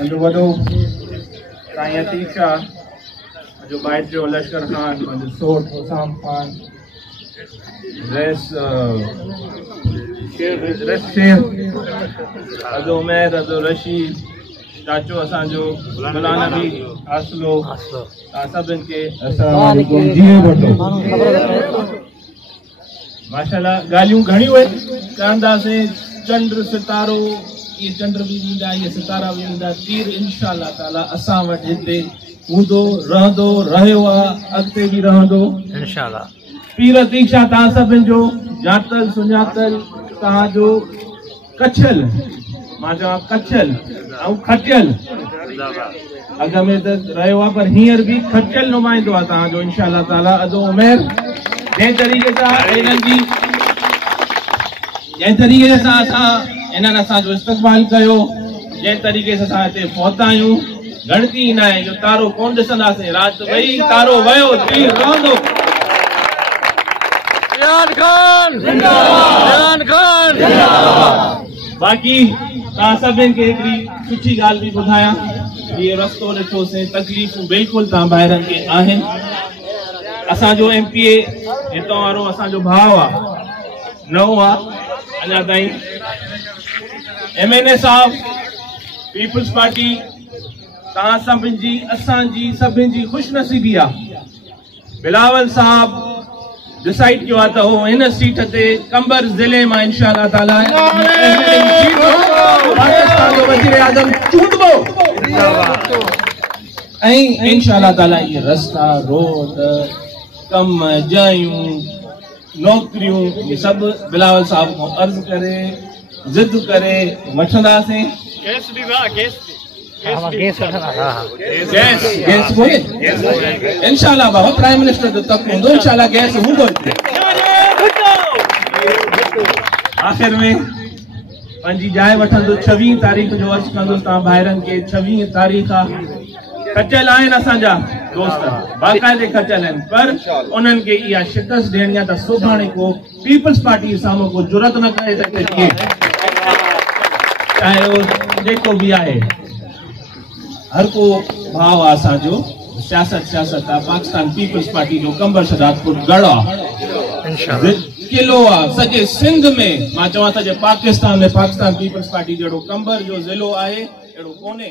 मुझे वॾो साईं अतीक शाह, मुझे बाइट जो लश्कर खान, मुझे सोट हुसाम खान, रेस शेर, अदो उमैर, अदो रशीद, चाचो असांजो गुलाम नबी आसलो, सभिनि खे अस्सलाम वालेकुम जी वठो। माशाल्लाह ॻाल्हियूं घणियूं आहिनि, चवंदासीं चंड सितारो, ये चंड भी ॾींदा, ये सितारा भी ॾींदा, तीर इंशाअल्लाह ताला असां वटि हिते हूंदो, रहंदो, रहियो आहे, अॻिते बि रहंदो इंशाअल्लाह। पीर अतीक शाह तव्हां सभिनि जो ॼातल सुञातल, तव्हांजो कछल, मां चवां कछल ऐं खटियल अॻ में त रहियो आहे, पर हींअर बि खटियल नुमाइंदो आहे तव्हांजो इंशाअल्लाह ताला। अदो उमैर जंहिं तरीक़े सां इन्हनि असांजो इस्तक़बाल कयो, जंहिं तरीक़े सां असां हिते पहुता आहियूं, गणती न आहे जो तारो कोन ॾिसंदासीं, राति वई तारो वियो, तीर रहंदो। बाक़ी तव्हां सभिनि खे हिकिड़ी सुठी ॻाल्हि बि ॿुधायां, इहो रस्तो ॾिठोसीं, तकलीफ़ूं बिल्कुलु तव्हां ॿाहिरनि खे आहिनि। असांजो MPA हितां वारो असांजो भाउ आहे, नओं आहे अञा ताईं। MNA साहब, पीपल्स पार्टी तव्हां सभिनि जी, असांजी सभिनि जी ख़ुशनसीबी आहे। बिलावल साहब डिसाइड किया था हो इन सीट ते कंबर ज़िले में इंशाअल्लाह ताला पाकिस्तान जो वज़ीर आज़म चूंडबो ऐं इंशाअल्लाह ताला ये रास्ता रोड कम जायूं नौकरियों ये सब बिलावल साहब को अर्ज करे जिद करे वठंदासीं। गैस बोले इंशाअल्लाह बाबा प्राइम मिनिस्टर जो तक हूंदो, इंशाअल्लाह गैस हूंदो। आख़िर में पंहिंजी जाइ वठंदो, 26 तारीख़ जो अर्ज़ कंदुसि तव्हां ॿाहिरनि खे, 26 तारीख़ आहे। खटियल आहिनि असांजा दोस्त, बाक़ाइदे खटियल आहिनि, पर उन्हनि खे इहा शिकस्त ॾियणी आहे त सुभाणे को पीपल्स पार्टी साम्हूं को जुरत न करे त चाहे उहो जेको बि आहे। हर को भाव आहे असांजो, सियासत आहे। पाकिस्तान पीपल्स पार्टी जो कंबर शदादपुर गढ़ आहे, किलो आहे सॼे सिंध में। मां चवां सॼे पाकिस्तान में पाकिस्तान पीपल्स पार्टी जहिड़ो कंबर जो ज़िलो आहे अहिड़ो कोन्हे।